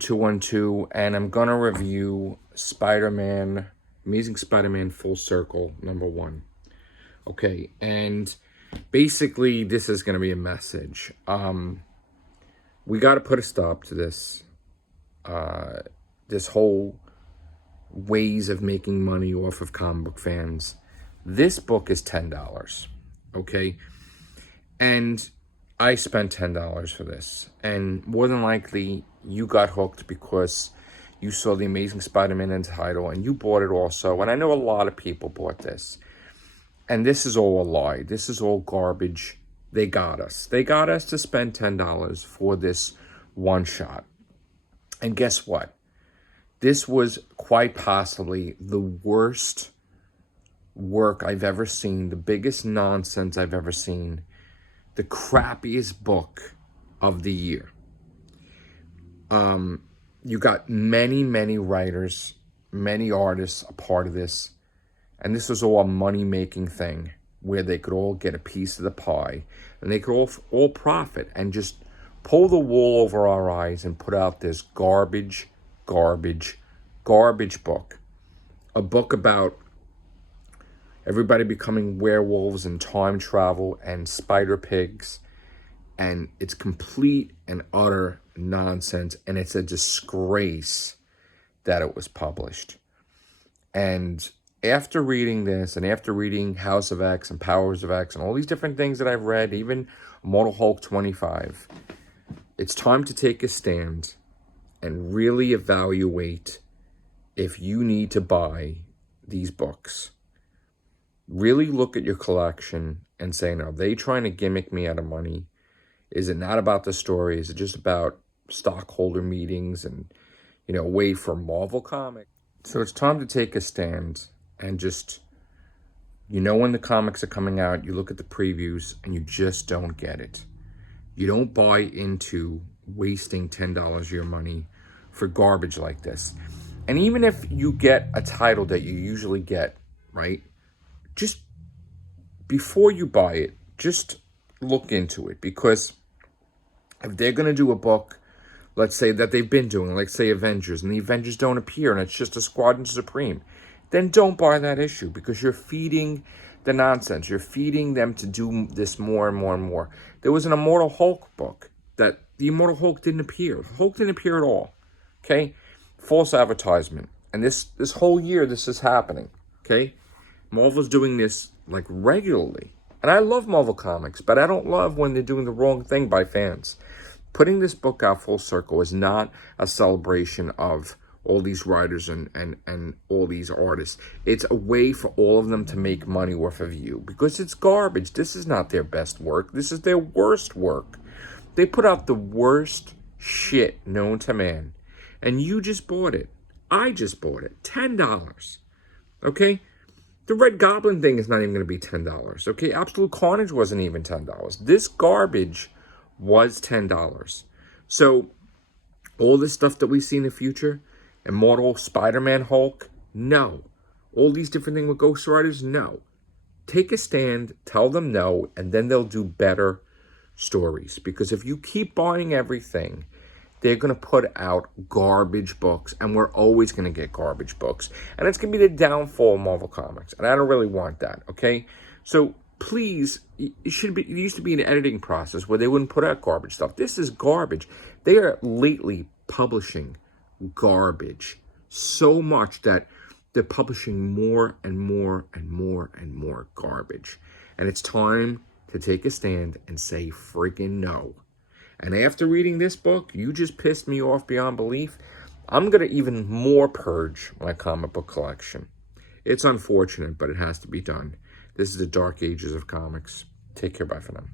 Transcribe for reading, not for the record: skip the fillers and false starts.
Nerd212, and I'm gonna review Spider-Man, Amazing Spider-Man Full Circle #1. Okay, and basically this is gonna be a message. We got to put a stop to this. This whole ways of making money off of comic book fans. This book is $10. Okay, and I spent $10 for this, and more than likely you got hooked because you saw the Amazing Spider-Man in the title and you bought it also. And I know a lot of people bought this, and this is all a lie. This is all garbage. They got us. They got us to spend $10 for this one shot. And guess what? This was quite possibly the worst work I've ever seen, the biggest nonsense I've ever seen, the crappiest book of the year. You got many writers, many artists a part of this, and this was all a money-making thing where they could all get a piece of the pie, and they could all profit and just pull the wool over our eyes and put out this garbage book. A book about everybody becoming werewolves and time travel and spider pigs. And it's complete and utter nonsense. And it's a disgrace that it was published. And after reading this and after reading House of X and Powers of X and all these different things that I've read, even Immortal Hulk 25, it's time to take a stand and really evaluate if you need to buy these books. Really look at your collection and say, no, are they trying to gimmick me out of money? Is it not about the story? Is it just about stockholder meetings and, away from Marvel Comics? So it's time to take a stand and just, when the comics are coming out, you look at the previews and you just don't get it. You don't buy into wasting $10 of your money for garbage like this. And even if you get a title that you usually get, right? Just before you buy it, just look into it. Because if they're going to do a book, let's say that they've been doing, like say Avengers, and the Avengers don't appear and it's just a Squadron Supreme, then don't buy that issue because you're feeding the nonsense. You're feeding them to do this more and more and more. There was an Immortal Hulk book that the Immortal Hulk didn't appear. Hulk didn't appear at all. Okay? False advertisement. And this whole year, this is happening. Okay? Marvel's doing this like regularly. And I love Marvel Comics, but I don't love when they're doing the wrong thing by fans. Putting this book out Full Circle is not a celebration of all these writers and all these artists. It's a way for all of them to make money off of you because it's garbage. This is not their best work. This is their worst work. They put out the worst shit known to man. And you just bought it. I just bought it. $10. Okay? The Red Goblin thing is not even going to be $10. Okay? Absolute Carnage wasn't even $10. This garbage was $10. So, all this stuff that we see in the future, Immortal Spider-Man Hulk, no. All these different things with Ghost Riders, no. Take a stand, tell them no, and then they'll do better stories. Because if you keep buying everything, they're going to put out garbage books, and we're always going to get garbage books. And it's going to be the downfall of Marvel Comics, and I don't really want that, okay? So please, it used to be an editing process where they wouldn't put out garbage stuff. This is garbage. They are lately publishing garbage so much that they're publishing more and more garbage. And it's time to take a stand and say friggin' no. And after reading this book, you just pissed me off beyond belief. I'm going to even more purge my comic book collection. It's unfortunate, but it has to be done. This is the dark ages of comics. Take care. Bye for now.